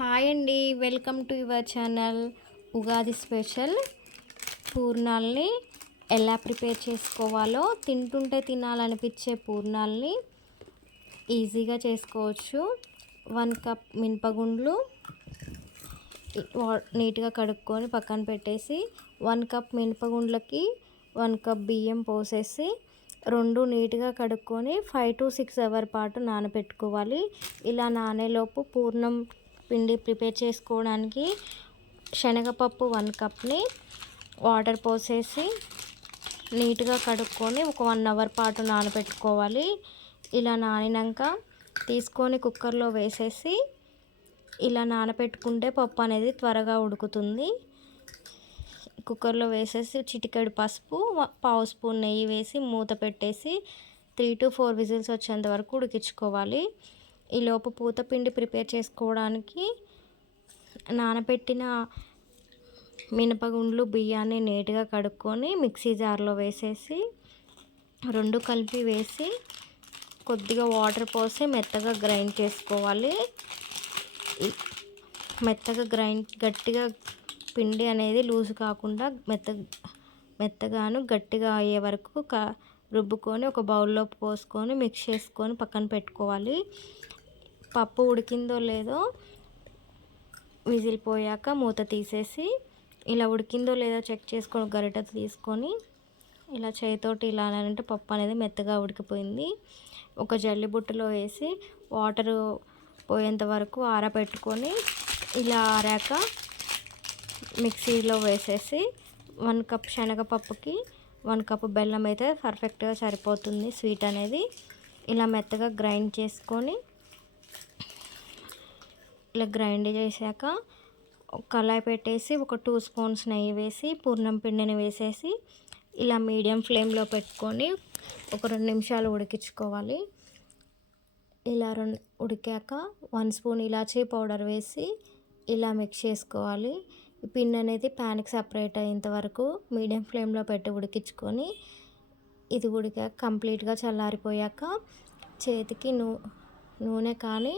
Hi అండి welcome to your channel Ugadi special. పూర్ణాలని ఎలా prepare చేసుకోవాలో తింటుంటే తినాలనిపించే పూర్ణాలని ఈజీగా చేసుకోవచ్చు. వన్ కప్ మినపగుండ్లు నీట్గా కడుక్కొని పక్కన పెట్టేసి వన్ కప్ మినపగుండ్లకి వన్ కప్ బియ్యం పోసేసి రెండు నీట్గా కడుక్కొని ఫైవ్ టు సిక్స్ అవర్ పాటు నానబెట్టుకోవాలి. ఇలా నానేలోపు పూర్ణం పిండి ప్రిపేర్ చేసుకోవడానికి శనగపప్పు వన్ కప్ని వాటర్ పోసేసి నీట్గా కడుక్కొని ఒక వన్ అవర్ పాటు నానబెట్టుకోవాలి. ఇలా నానినాక తీసుకొని కుక్కర్లో వేసేసి ఇలా నానబెట్టుకుంటే పప్పు అనేది త్వరగా ఉడుకుతుంది. కుక్కర్లో వేసేసి చిటికెడు పసుపు పావు స్పూన్ నెయ్యి వేసి మూత పెట్టేసి త్రీ టు ఫోర్ విజిల్స్ వచ్చేంత వరకు ఉడికించుకోవాలి. ఈలోపు పూతపిండి ప్రిపేర్ చేసుకోవడానికి నానబెట్టిన మినపగుండ్లు బియ్యాన్ని నీట్గా కడుక్కొని మిక్సీ జార్లో వేసేసి రెండు కలిపి వేసి కొద్దిగా వాటర్ పోసి మెత్తగా గ్రైండ్ చేసుకోవాలి. మెత్తగా గ్రైండ్ గట్టిగా పిండి అనేది లూజ్ కాకుండా మెత్త మెత్తగాను గట్టిగా అయ్యే వరకు క రుబ్బుకొని ఒక బౌల్లో పోసుకొని మిక్స్ చేసుకొని పక్కన పెట్టుకోవాలి. పప్పు ఉడికిందో లేదో విజిల్ పోయాక మూత తీసేసి ఇలా ఉడికిందో లేదో చెక్ చేసుకొని గరిట తీసుకొని ఇలా చేతితోటి ఇలా అంటే పప్పు అనేది మెత్తగా ఉడికిపోయింది. ఒక జల్లి బుట్టలో వేసి వాటర్ పోయేంత వరకు ఆరబెట్టుకొని ఇలా ఆరాక మిక్సీలో వేసేసి వన్ కప్ శనగపప్పుకి వన్ కప్ బెల్లం అయితే పర్ఫెక్ట్గా సరిపోతుంది స్వీట్ అనేది. ఇలా మెత్తగా గ్రైండ్ చేసుకొని ఇలా గ్రైండ్ చేశాక కళాయి పెట్టేసి ఒక టూ స్పూన్స్ నెయ్యి వేసి పూర్ణం పిండిని వేసేసి ఇలా మీడియం ఫ్లేమ్లో పెట్టుకొని ఒక రెండు నిమిషాలు ఉడికించుకోవాలి. ఇలా రెండు ఉడికాక వన్ స్పూన్ ఇలాచీ పౌడర్ వేసి ఇలా మిక్స్ చేసుకోవాలి. ఈ పిండి అనేది ప్యాన్కి సపరేట్ అయ్యేంత వరకు మీడియం ఫ్లేమ్లో పెట్టి ఉడికించుకొని ఇది ఉడికాక కంప్లీట్గా చల్లారిపోయాక చేతికి నూ నూనె కానీ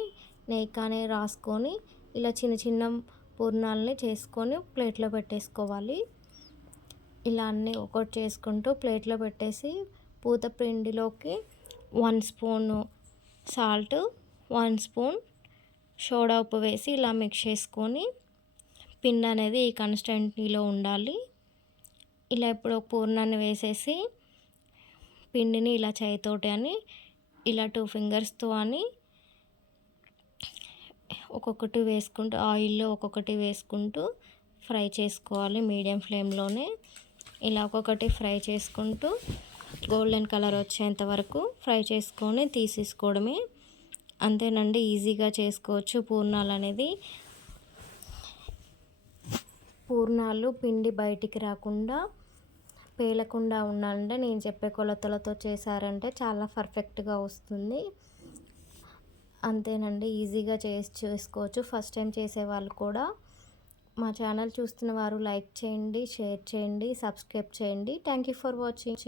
నెయ్యి కానీ రాసుకొని ఇలా చిన్న చిన్న పూర్ణాలని చేసుకొని ప్లేట్లో పెట్టేసుకోవాలి. ఇలా అన్నీ ఒకటి చేసుకుంటూ ప్లేట్లో పెట్టేసి పూత పిండిలోకి one spoon salt one spoon soda ఉప్పు వేసి ఇలా మిక్స్ చేసుకొని పిండి అనేది ఈ కన్స్టెంటీలో ఉండాలి. ఇలా ఇప్పుడు పూర్ణాన్ని వేసేసి పిండిని ఇలా చేయితోటి అని ఇలా టూ ఫింగర్స్తో అని ఒక్కొక్కటి వేసుకుంటూ ఆయిల్లో ఒక్కొక్కటి వేసుకుంటూ ఫ్రై చేసుకోవాలి మీడియం ఫ్లేమ్లోనే. ఇలా ఒక్కొక్కటి ఫ్రై చేసుకుంటూ గోల్డెన్ కలర్ వచ్చేంత వరకు ఫ్రై చేసుకొని తీసేసుకోవడమే. అంతేనండి ఈజీగా చేసుకోవచ్చు. పూర్ణాలు అనేది పూర్ణాలు పిండి బయటికి రాకుండా పేలకుండా ఉండాలంటే నేను చెప్పే కొలతలతో చేశారంటే చాలా పర్ఫెక్ట్గా వస్తుంది. అంతేనండి. ఈజీగా చేసి చేసుకోవచ్చు. ఫస్ట్ టైం చేసే వాళ్ళు కూడా మా ఛానల్ చూస్తున్న వారు లైక్ చేయండి షేర్ చేయండి సబ్స్క్రైబ్ చేయండి. Thank you for watching.